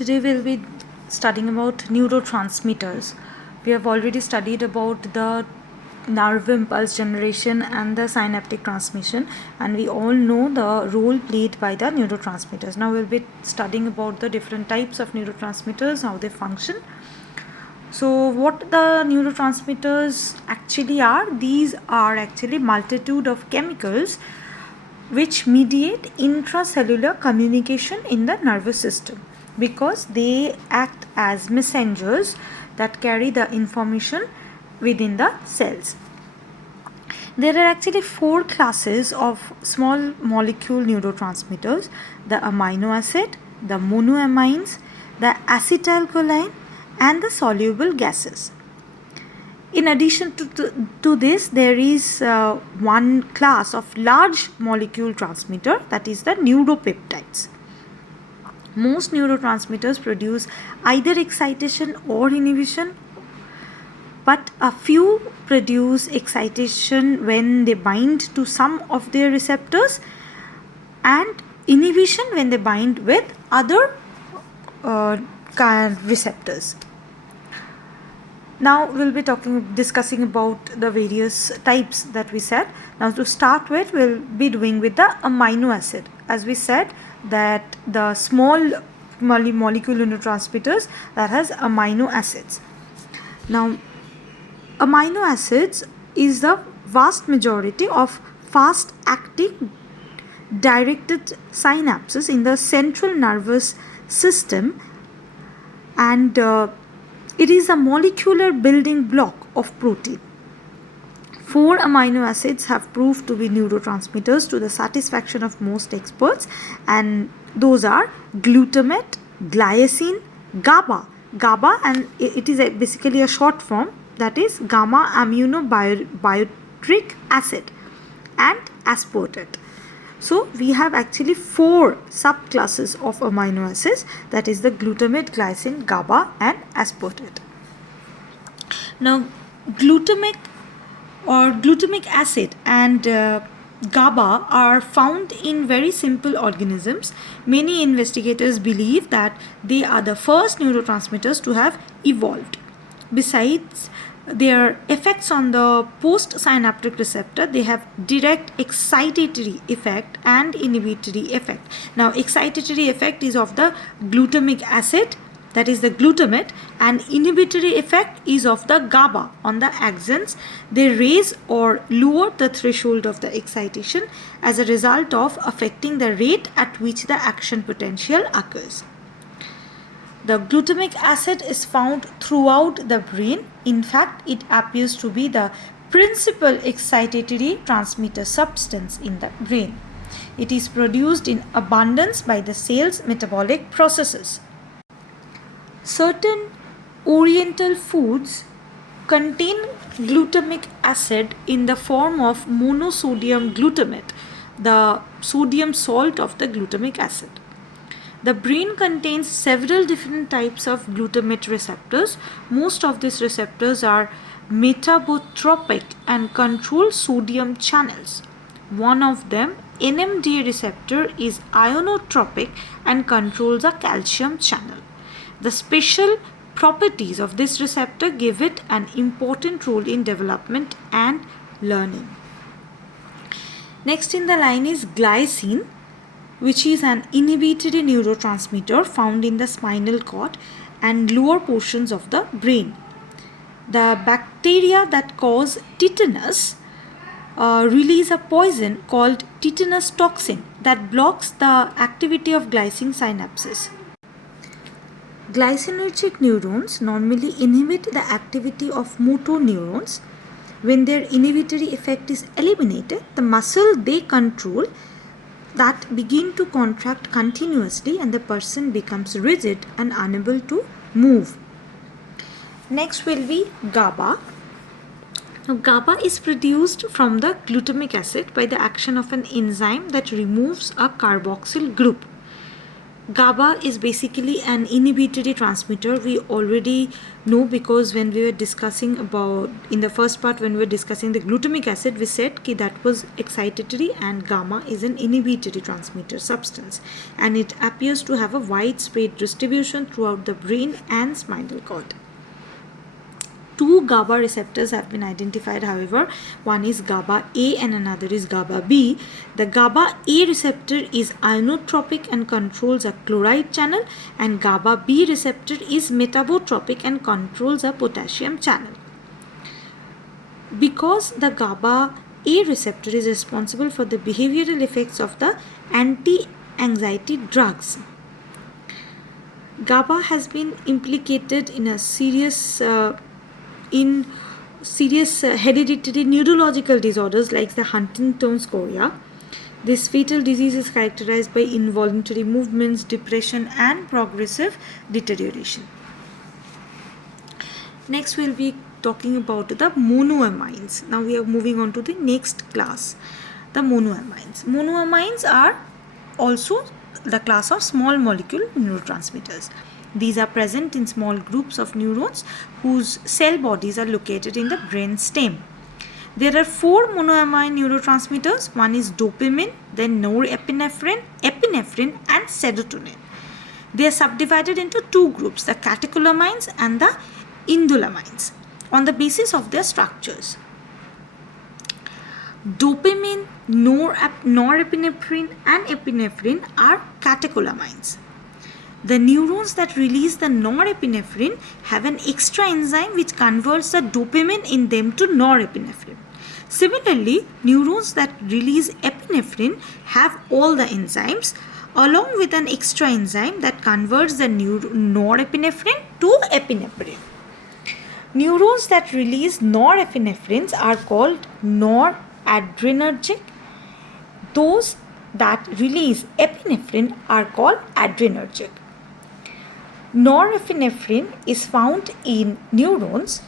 Today we'll be studying about neurotransmitters. We have already studied about the nerve impulse generation and the synaptic transmission, and we all know the role played by the neurotransmitters. Now we'll be studying about the different types of neurotransmitters, how they function. So what the neurotransmitters actually are? These are actually multitude of chemicals which mediate intracellular communication in the nervous system, because they act as messengers that carry the information within the cells. There are actually 4 classes of small molecule neurotransmitters: the amino acid, the monoamines, the acetylcholine, and the soluble gases. In addition to this, there is one class of large molecule transmitter, that is the neuropeptides. Most neurotransmitters produce either excitation or inhibition, but a few produce excitation when they bind to some of their receptors and inhibition when they bind with other receptors. Now we'll be discussing about the various types that we said. Now to start with, we'll be doing with the amino acid. As we said, that the small molecule neurotransmitters that has amino acids. Now amino acids is the vast majority of fast acting directed synapses in the central nervous system, and it is a molecular building block of protein. 4 amino acids have proved to be neurotransmitters to the satisfaction of most experts, and those are glutamate, glycine, Gaba, and it is basically a short form, that is gamma amino butyric acid, and aspartate. So we have actually 4 subclasses of amino acids, that is the glutamate, glycine, Gaba, and aspartate. Now glutamic acid and Gaba are found in very simple organisms. Many investigators believe that they are the first neurotransmitters to have evolved. Besides their effects on the postsynaptic receptor, they have direct excitatory effect and inhibitory effect. Now excitatory effect is of the glutamic acid, that is the glutamate, and inhibitory effect is of the Gaba on the axons. They raise or lower the threshold of the excitation as a result of affecting the rate at which the action potential occurs. The glutamic acid is found throughout the brain. In fact, it appears to be the principal excitatory transmitter substance in the brain. It is produced in abundance by the cell's metabolic processes. Certain oriental foods contain glutamic acid in the form of monosodium glutamate, the sodium salt of the glutamic acid. The brain contains several different types of glutamate receptors. Most of these receptors are metabotropic and control sodium channels. One of them, NMDA receptor, is ionotropic and controls a calcium channel. The special properties of this receptor give it an important role in development and learning. Next in the line is glycine, which is an inhibitory neurotransmitter found in the spinal cord and lower portions of the brain. The bacteria that cause tetanus release a poison called tetanus toxin that blocks the activity of glycine synapses. Glycinergic neurons normally inhibit the activity of motor neurons. When their inhibitory effect is eliminated, the muscle they control that begin to contract continuously, and the person becomes rigid and unable to move. Next will be Gaba. Now Gaba is produced from the glutamic acid by the action of an enzyme that removes a carboxyl group. GABA is basically an inhibitory transmitter. We already know, because when we were discussing about, in the first part when we were discussing the glutamic acid, we said that that was excitatory, and gamma is an inhibitory transmitter substance, and it appears to have a widespread distribution throughout the brain and spinal cord. Two GABA receptors have been identified, however. One is GABA A and another is GABA B. The GABA A receptor is ionotropic and controls a chloride channel, and GABA B receptor is metabotropic and controls a potassium channel. Because the GABA A receptor is responsible for the behavioral effects of the anti-anxiety drugs, GABA has been implicated in a serious hereditary neurological disorders like the Huntington's chorea. This fatal disease is characterized by involuntary movements, depression, and progressive deterioration. Next, we'll be talking about the monoamines. Now we are moving on to the next class, the monoamines. Monoamines are also the class of small molecule neurotransmitters. These are present in small groups of neurons whose cell bodies are located in the brain stem. There are 4 monoamine neurotransmitters. One is dopamine, then norepinephrine, epinephrine, and serotonin. They are subdivided into 2 groups, the catecholamines and the indolamines, on the basis of their structures. Dopamine, norepinephrine, and epinephrine are catecholamines. The neurons that release the norepinephrine have an extra enzyme which converts the dopamine in them to norepinephrine. Similarly, neurons that release epinephrine have all the enzymes along with an extra enzyme that converts the norepinephrine to epinephrine. Neurons that release norepinephrines are called noradrenergic. Those that release epinephrine are called adrenergic. Norepinephrine is found in neurons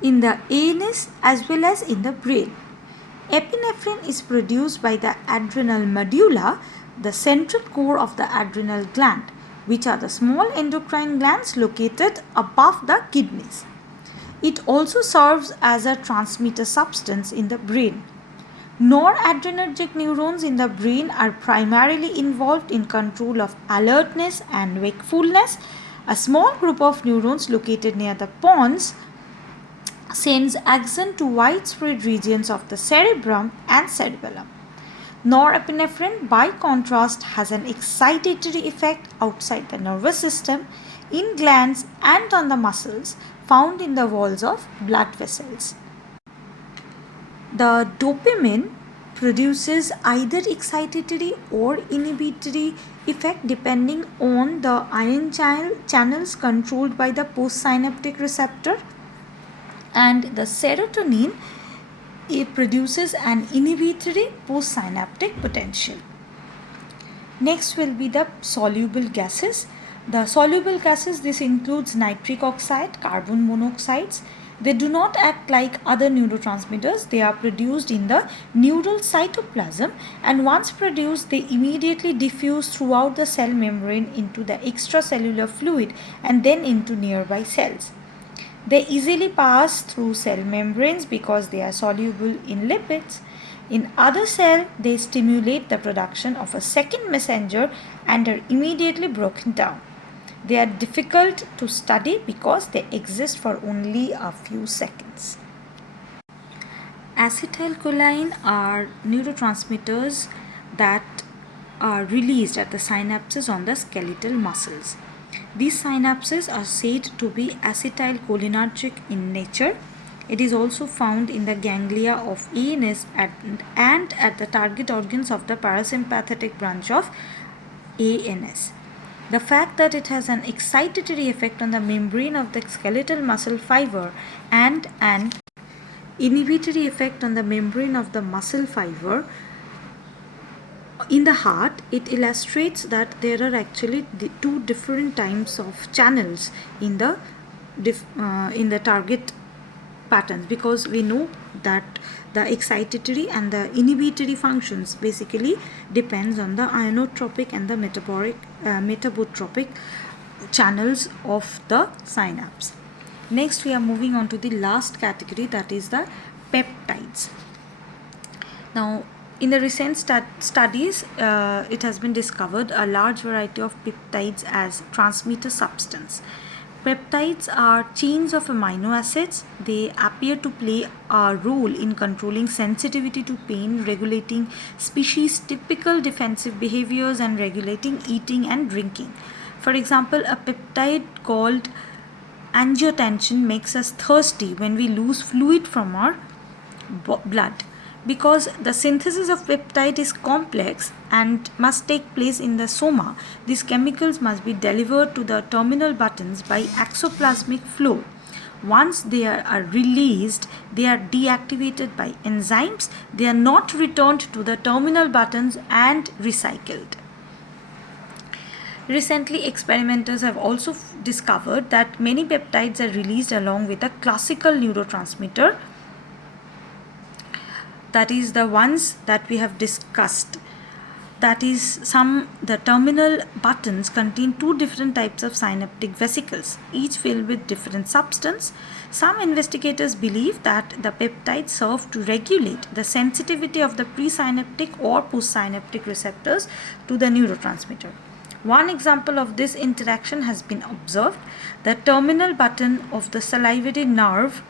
in the ANS as well as in the brain. Epinephrine is produced by the adrenal medulla, the central core of the adrenal gland, which are the small endocrine glands located above the kidneys. It also serves as a transmitter substance in the brain. Noradrenergic neurons in the brain are primarily involved in control of alertness and wakefulness. A small group of neurons located near the pons sends axon to widespread regions of the cerebrum and cerebellum. Norepinephrine, by contrast, has an excitatory effect outside the nervous system, in glands and on the muscles found in the walls of blood vessels. The dopamine produces either excitatory or inhibitory effect depending on the ion channels controlled by the postsynaptic receptor, and the serotonin, it produces an inhibitory postsynaptic potential. Next will be the soluble gases. The soluble gases, this includes nitric oxide, carbon monoxides. They do not act like other neurotransmitters. They are produced in the neural cytoplasm, and once produced, they immediately diffuse throughout the cell membrane into the extracellular fluid and then into nearby cells. They easily pass through cell membranes because they are soluble in lipids. In other cells, they stimulate the production of a second messenger and are immediately broken down. They are difficult to study because they exist for only a few seconds. Acetylcholine are neurotransmitters that are released at the synapses on the skeletal muscles. These synapses are said to be acetylcholinergic in nature. It is also found in the ganglia of ANS and at the target organs of the parasympathetic branch of ANS. The fact that it has an excitatory effect on the membrane of the skeletal muscle fiber and an inhibitory effect on the membrane of the muscle fiber in the heart, it illustrates that there are actually 2 different types of channels in the target patterns, because we know that the excitatory and the inhibitory functions basically depends on the ionotropic and the metabotropic channels of the synapse. Next, we are moving on to the last category, that is the peptides. Now, in the recent studies, it has been discovered a large variety of peptides as transmitter substance. Peptides are chains of amino acids. They appear to play a role in controlling sensitivity to pain, regulating species typical defensive behaviors, and regulating eating and drinking. For example, a peptide called angiotensin makes us thirsty when we lose fluid from our blood. Because the synthesis of peptide is complex and must take place in the soma, these chemicals must be delivered to the terminal buttons by exoplasmic flow. Once they are released, they are deactivated by enzymes. They are not returned to the terminal buttons and recycled. Recently, experimenters have also discovered that many peptides are released along with a classical neurotransmitter, that is the ones that we have discussed. That is, the terminal buttons contain two different types of synaptic vesicles, each filled with different substance. Some investigators believe that the peptides serve to regulate the sensitivity of the presynaptic or postsynaptic receptors to the neurotransmitter. One example of this interaction has been observed. The terminal button of the salivary nerve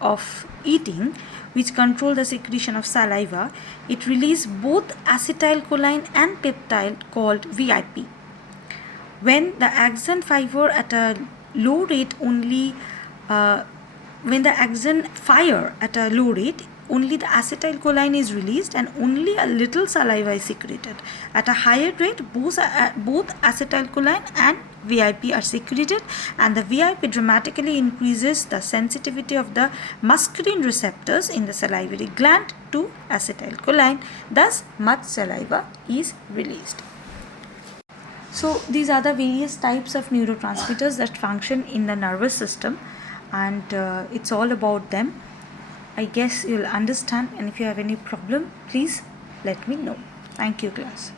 of eating, which control the secretion of saliva, it releases both acetylcholine and peptide called VIP. When the axon fire at a low rate, only only the acetylcholine is released and only a little saliva is secreted. At a higher rate, both acetylcholine and VIP are secreted, and the VIP dramatically increases the sensitivity of the muscarine receptors in the salivary gland to acetylcholine. Thus, much saliva is released. So, these are the various types of neurotransmitters that function in the nervous system, and it's all about them. I guess you'll understand, and if you have any problem, please let me know. Thank you, class.